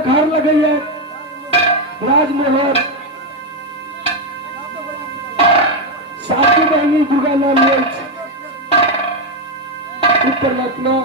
घर लगे है राजमोहन साथी बहनी दुर्गा नाम उत्तर रत्न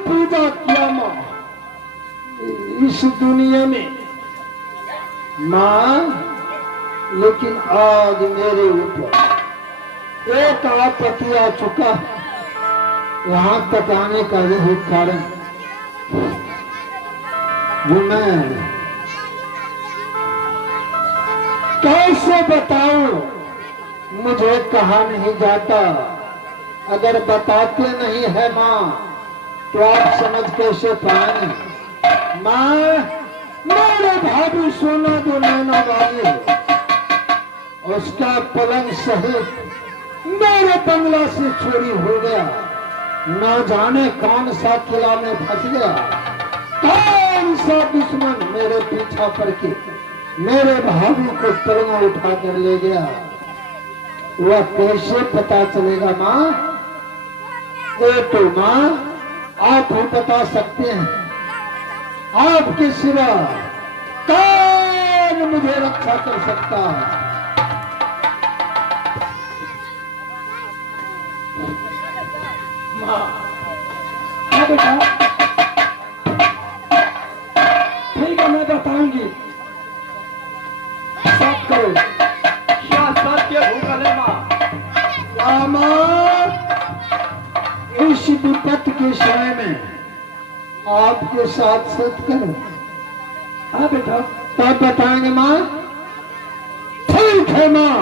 पूजा किया माँ इस दुनिया में माँ, लेकिन आज मेरे ऊपर एक आपत्ति आ चुका। यहाँ तक आने का यही कारण वो मैं कैसे बताऊं, मुझे कहा नहीं जाता। अगर बताते नहीं है माँ तो आप समझ कैसे पाएंगे। माँ, मेरे भाभी सोना जो नैना वाली है उसका पलंग सहित मेरे बंगला से चोरी हो गया। न जाने कौन सा किला में फंस गया, कौन सा दुश्मन मेरे पीछा पड़ के मेरे भाभी को पलंग उठा कर ले गया। वह कैसे पता चलेगा माँ? ये तो माँ आप ही बता सकते हैं। आपके सिवा कौन मुझे रक्षा कर सकता है? माँ, बेटा ठीक है, मैं बताऊंगी। सब करो। क्या सत्य भूखल है माँ? इस विपत्त के समय में आपके साथ सत्य करो। हाँ बेटा, तब बताएंगे माँ। ठीक है माँ,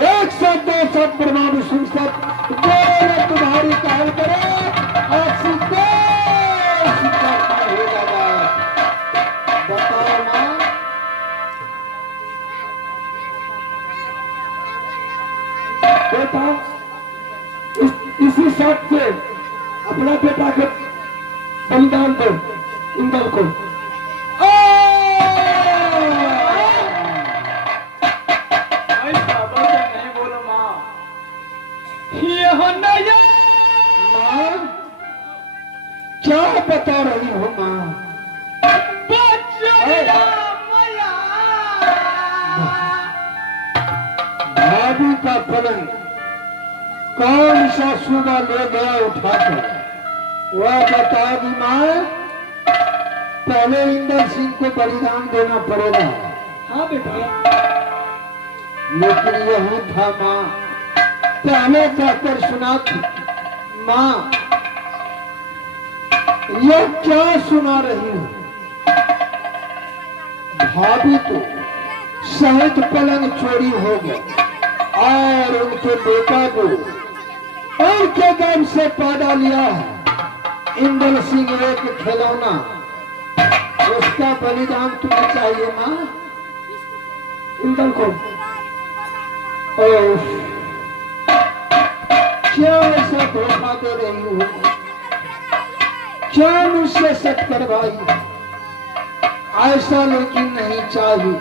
एक साथ दो साथ ब्रह्मा विष्णु सब तुम्हारी कहल करे और सीधे हो जाएगा। बताओ माँ। बेटा इसी साथ से अपना बेटा को बलिदान दो इंद्र को। नहीं बोलो माँ। ये माँ क्या बता रही हो माँ? भाभी का पलंग कौन सा सूगा ले गया उठाकर, वह बता दी माँ। पहले इंदर सिंह को बलिदान देना पड़ेगा। हाँ बेटा, लेकिन यही था माँ, पहले जाकर सुना थी। माँ ये क्या सुना रही हो? भाभी तो सहज पलंग चोरी हो गया और उनके बेटा को उनके दम से पैदा लिया है इंद्र सिंह एक खिलौना। उसका बलिदान तुम्हें चाहिए माँ? इंद्र को क्या ऐसा धोखा दे रही हो? क्यों मुझसे सच करवाई? ऐसा लेकिन नहीं चाहिए।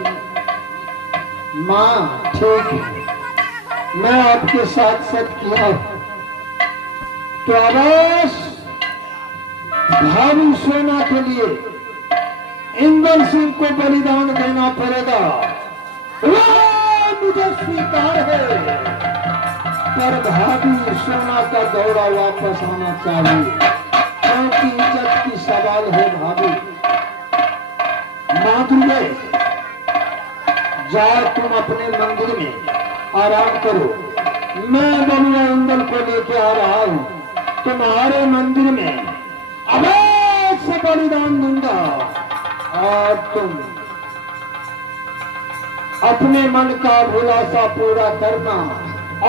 माँ ठीक है, मैं आपके साथ सच किया तो अवश्य भावी सोना के लिए इंद्र सिंह को बलिदान देना पड़ेगा। वह मुझे स्वीकार है, पर भाभी सोना का दौड़ा वापस आना चाहिए, क्योंकि इज्जत की सवाल है। भाभी माधुर्य, जाओ तुम अपने मंदिर में आराम करो, मैं बलुआ इंद्र को लेके आ रहा हूं तुम्हारे मंदिर में, अवश्य बलिदान दूंगा और तुम अपने मन का अभिलाषा पूरा करना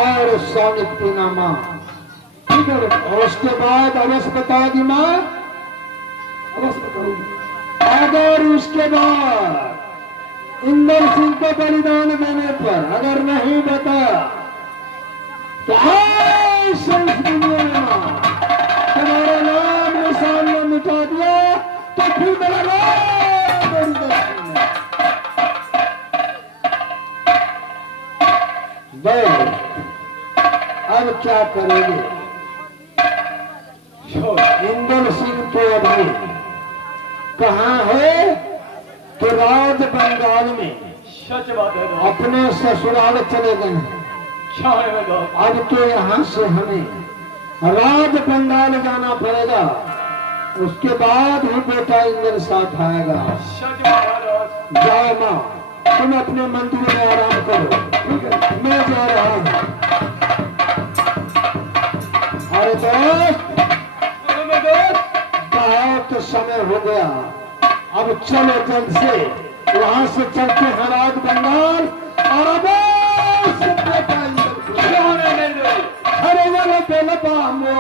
और सौनिक पीना मां, ठीक है? और उसके बाद अवश्य बता दी मां, अवश्य बताऊंगी। अगर उसके बाद इंद्र सिंह को बलिदान देने पर अगर नहीं बताया तो ऐसे इस दुनिया में तुम्हारा नाम निशान में मिटा दिया तो फिर मेरा नाम मेरी दर्शन में। अब क्या करोगे? इंद्र सिंह तो अभी कहाँ है? तो राज बंगाल में सच बात है बाप। अपने ससुराल चले गए हैं। क्या है बाप? अब तो यहाँ से हमें राज बंगाल जाना पड़ेगा, उसके बाद ही बेटा इंद्र साथ आएगा। सच महाराज। जाओ माँ, तुम अपने मंदिर में आराम करो, ठीक है? मैं जा रहा हूँ। अरे दोस्त, बहुत समय हो गया, अब चलो जल्द से यहाँ से चलते हैं राज बंगाल और अब अरे वाले पहले पामो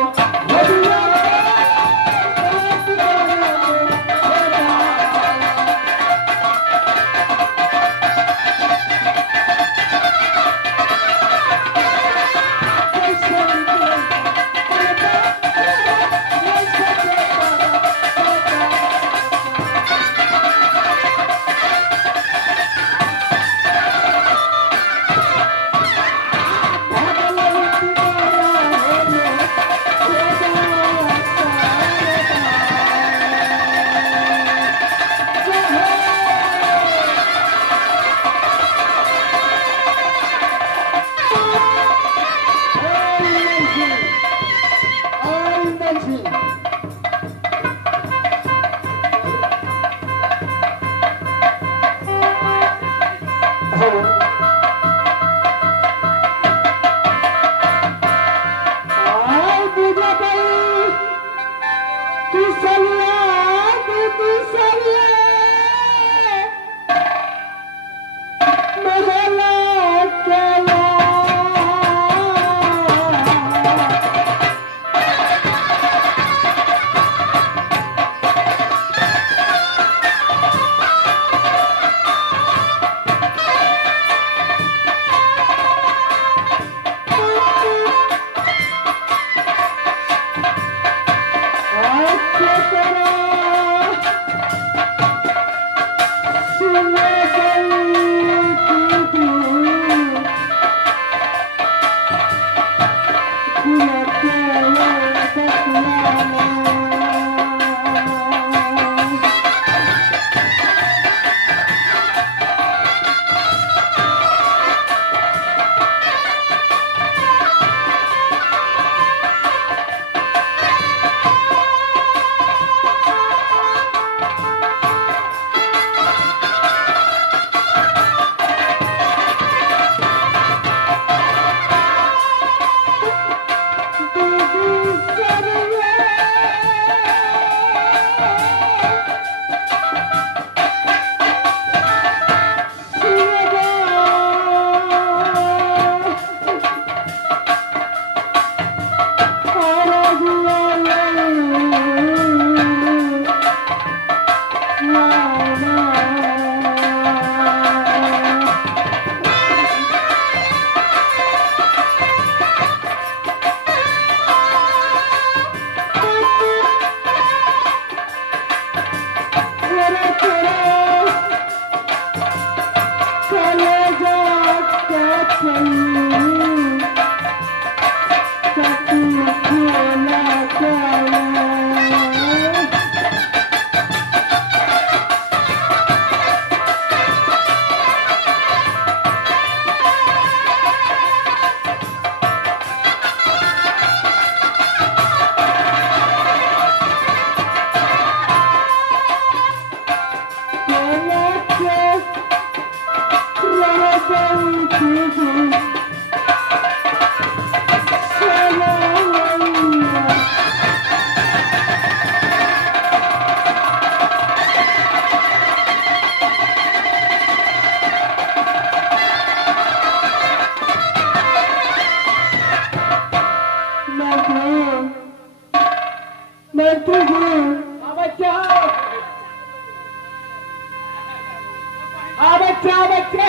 बच्चा बच्चा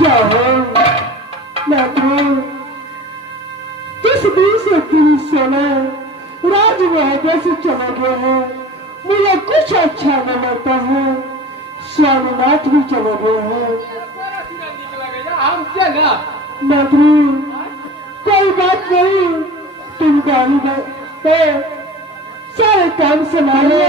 जाओ नाथू जिस दिन से तेरी सोना राजमहल से चला गया है मुझे कुछ अच्छा न लगता है। स्वामीनाथ भी चले गए हैं। हम चला नाथू कोई बात नहीं, तुम गाड़ी में सारे काम संभालिए।